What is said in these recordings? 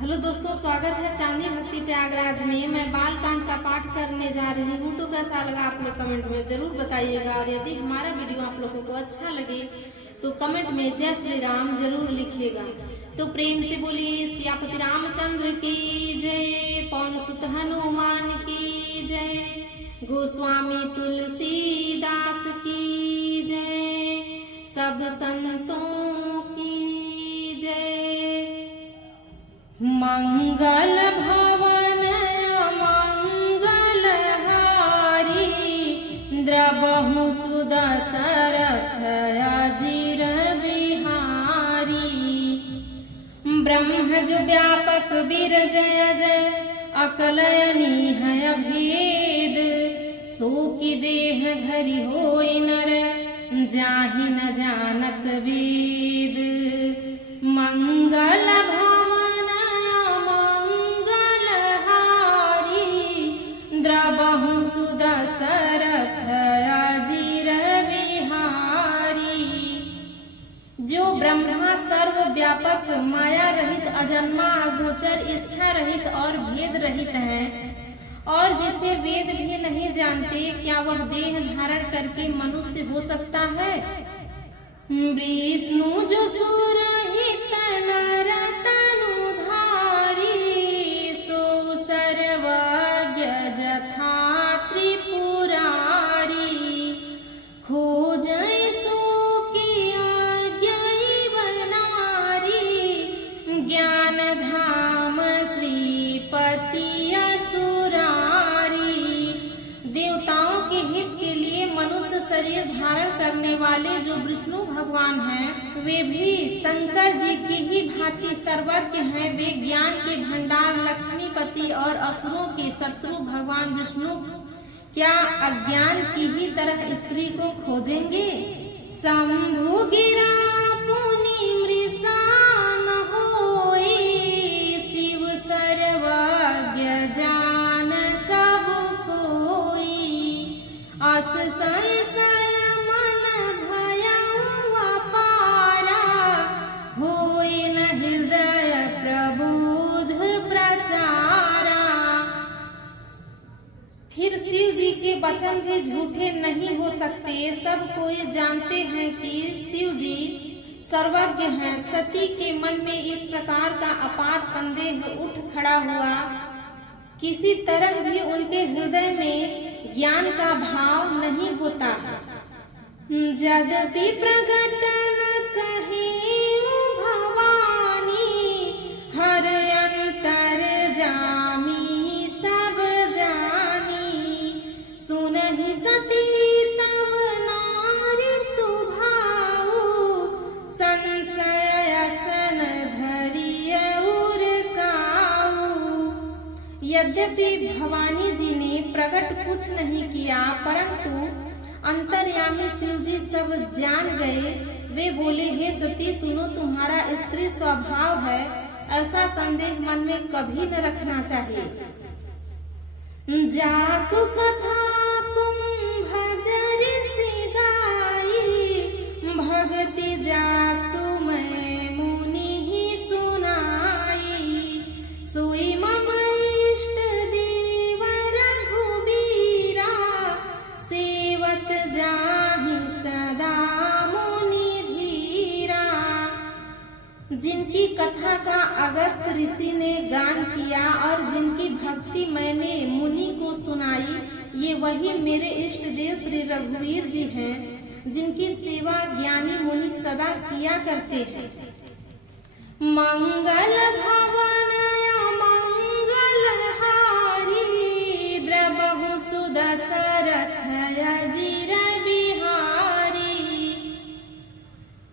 Hello दोस्तों, स्वागत है चांदी भक्ति प्रयागराज में। मैं बाल कांड का पाठ करने जा रही हूँ, तो कैसा लगा आप लोग कमेंट में जरूर बताइएगा। और यदि हमारा वीडियो आप लोगों को अच्छा लगे तो कमेंट में जय श्री राम जरूर लिखिएगा। तो प्रेम से बोलिए सियापति रामचंद्र की जय, पवन सुत हनुमान की जय, गोस्वामी तुलसीदास की जय, सब संतों की जय। मंगल भवन मंगल हारी, द्रबहु सुदशरथ अजिर बिहारी। ब्रह्मज व्यापक विरजय जय, अकलयनी है भेद, सो की देह धरि होय नर, जाहि न जानत वेद। मंगल द्रबहु सुदशरथ अजिर बिहारी। जो ब्रह्मा सर्वव्यापक, माया रहित, अजन्मा, अगोचर, इच्छा रहित और भेद रहित है, और जिसे वेद भी नहीं जानते, क्या वह देह धारण करके मनुष्य हो सकता है? विष्णु जो सुरहित नर तनु धारी, सो सर्वज्ञ जथा त्रिपुरारी। खोजै सो की आज्ञा नारी, ज्ञान धाम श्रीपति असुरारी। देवताओं के हित के लिए मनुष्य शरीर धारण करने वाले जो विष्णु भगवान हैं, वे भी शंकर जी की ही भांति सर्वज्ञ हैं। वे ज्ञान के भंडार लक्ष्मीपति और असुरों के शत्रु भगवान विष्णु क्या अज्ञान की ही तरह स्त्री को खोजेंगे? शंभु गिरा पुनि मृषा न होई, शिव सर्वज्ञ जान सब कोई। अस संशय मन भयउ अपारा, होय न हृदय प्रबोध प्रचारा। फिर शिव जी के वचन भी झूठे नहीं हो सकते। सब कोई जानते हैं कि शिव जी सर्वज्ञ हैं। सती के मन में इस प्रकार का अपार संदेह उठ खड़ा हुआ, किसी तरह भी उनके हृदय में ज्ञान का भाव नहीं होता। यद्यपि प्रगट न कहिउ भवानी, हर अंतर जामी सब जानी। सुनहि सती तब नारी सुभाऊ, संशय असन धरिय उरकाऊ। यद्यपि भवानी जी ने प्रकट कुछ नहीं किया, परंतु अंतर्यामी शिव जी सब जान गए। वे बोले, हे सती सुनो, तुम्हारा स्त्री स्वभाव है, ऐसा संदेह मन में कभी न रखना चाहिए। जासु कथा कुंभ ऋषि गाई, भगति जासु मैं मुनि ही सुनाई। सोई मम इष्ट देव रघुबीरा, सेवत जाहि सदा मुनि धीरा। जिनकी कथा का अगस्त ऋषि ने गान किया और जिनकी भक्ति मैंने मुनि को सुनाई, ये वही मेरे इष्ट देव श्री रघुवीर जी हैं, जिनकी सेवा ज्ञानी मुनि सदा किया करते हैं। मंगल भवन मंगल हारी, द्रबहु सुदशरथ अजिर बिहारी।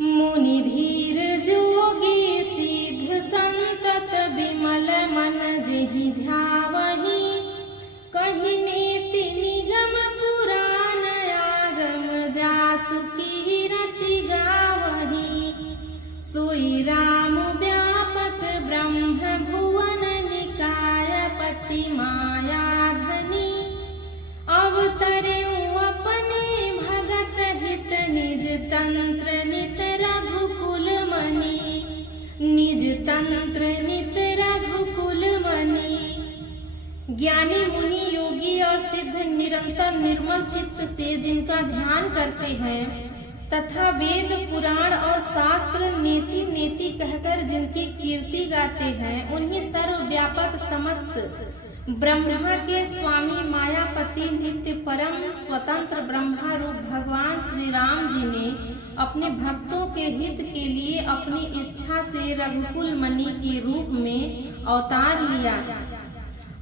मुनि धीर जोगी सिद्ध संतत, विमल मन जेहि ध्यावहि। कहि नेति निगम पुराण, आगम जासु कीरति गावहि। सोई राम व्यापक ब्रह्म भुवन निकाय, पति माया धनी। अवतरे अपने भगत हित, निज तंत्र नित रघुकुल मणि। निज तंत्र नित रघु निर्मल चित्त से जिनका ध्यान करते हैं तथा वेद पुराण और शास्त्र नीति नीति कहकर जिनकी कीर्ति गाते हैं, उन्हीं सर्वव्यापक समस्त ब्रह्मा के स्वामी मायापति नित्य परम स्वतंत्र ब्रह्मा रूप भगवान श्री राम जी ने अपने भक्तों के हित के लिए अपनी इच्छा से रघुकुल मणि के रूप में अवतार लिया।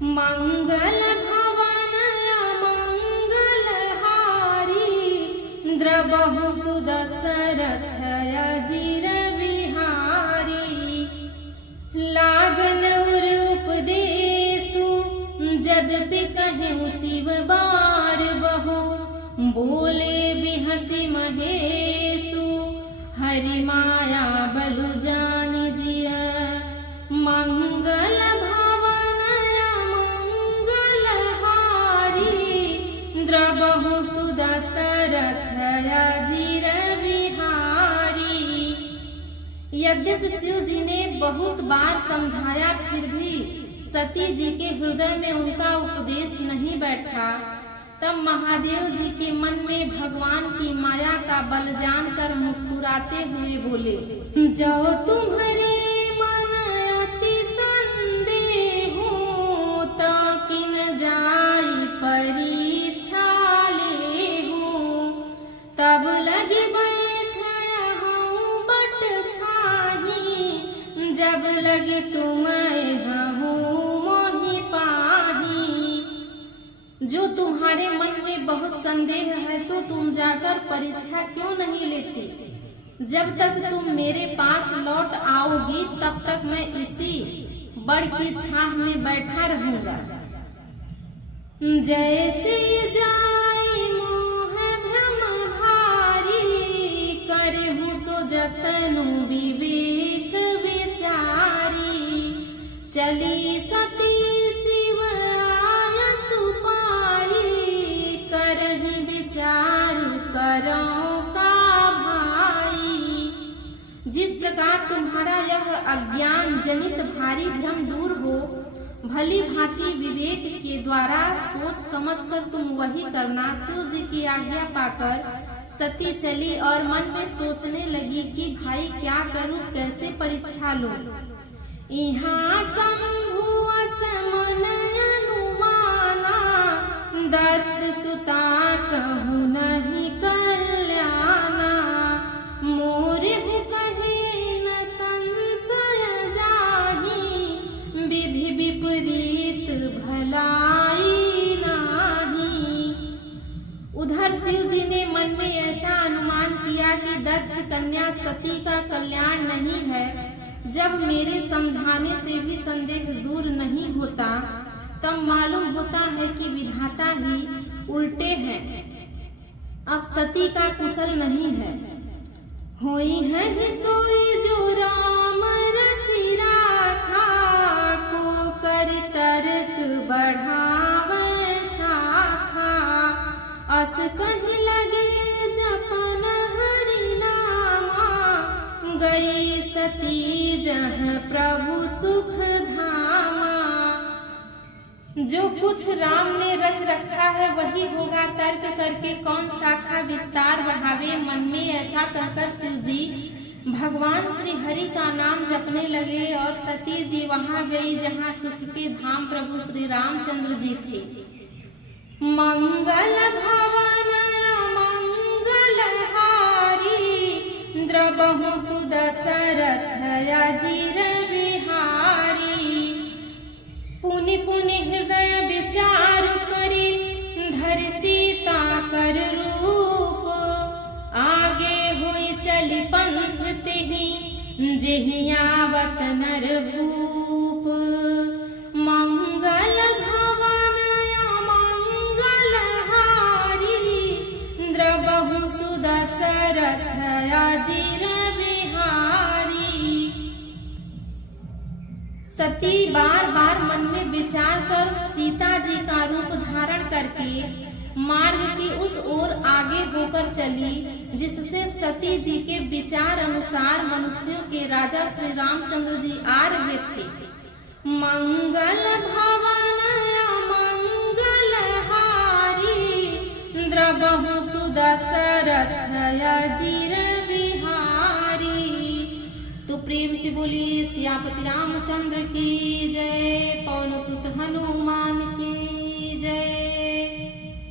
मंगल भवन मंगल हारी द्रबहु सुदशरथ अजीर बिहारी लागन उर उपदेशु जजपि कहु शिव बार बहु बोले बिहसी महेशु हरि माया बलु जानि जिया मंगल भवन मंगल हारी द्रबहु सुदशरथ अजीर बिहारी। यद्यपि शिव जी ने बहुत बार समझाया, फिर भी सती जी के हृदय में उनका उपदेश नहीं बैठा। तब महादेव जी के मन में भगवान की माया का बल जानकर मुस्कुराते हुए बोले, जो तुम्हारे मन अति संदेह हो ताकिन जाई परीक्षा ले हो तब लगी बैठाया हूँ बट छाही जब लगे तुम्हें जो तुम्हारे मन में बहुत संदेह है तो तुम जाकर परीक्षा क्यों नहीं लेती? जब तक तुम मेरे पास लौट आओगी तब तक मैं इसी बड़ की छाह में बैठा रहूंगा। जैसे जाए मोह भ्रम भारी करहु सो जतनु विवेक विचारी चली सती जिस प्रकार तुम्हारा यह अज्ञान जनित भारी भ्रम दूर हो, भली भांति विवेक के द्वारा सोच समझकर तुम वही करना। शिव जी की आज्ञा पाकर सती चली और मन में सोचने लगी कि भाई क्या करूं, कैसे परीक्षा लूं। यहाँ शंभु असमन अनुमाना दक्ष सुता कहूँ नहीं कल्याणा मोरे उधर शिव जी ने मन में ऐसा अनुमान किया कि दक्ष कन्या सती का कल्याण नहीं है। जब मेरे समझाने से भी संदेह दूर नहीं होता तब मालूम होता है कि विधाता ही उल्टे हैं, अब सती का कुशल नहीं है। होई है ही सोई जो राम रचि राखा को कर तर्क बढ़ावे साखा अस कहीं लगे जपन हरि नामा गई सती जहाँ प्रभु सुख धामा। जो कुछ राम ने रच रखा है वही होगा, तर्क करके कौन शाखा विस्तार बढ़ावे। मन में ऐसा कहकर शिव जी भगवान श्री हरि का नाम जपने लगे और सती जी वहां गई जहां सुख के धाम प्रभु श्री रामचंद्र जी थे। मंगल भवन मंगल हारी द्रबहु सुदशरथ अजीर बिहारी पुनि पुनि हृदय विचार करी धर सीता कर रूप आगे हुई चली पंथ तेहि जेहि आवत नर भूप। मंगल भवन मंगल हारी द्रबहु सुदशरथ अजीर बिहारी। सती बार बार मन में विचार कर सीता जी का रूप धारण करके मार्ग की उस ओर आगे होकर चली जिससे सती जी के विचार अनुसार मनुष्यों के राजा श्री रामचंद्र जी आ रहे थे। मंगल भवन मंगल हारी दशरथ अजीर बिहारी। तो प्रेम से बोलिए सियापति रामचंद्र की जय। पवन सुत हनुमान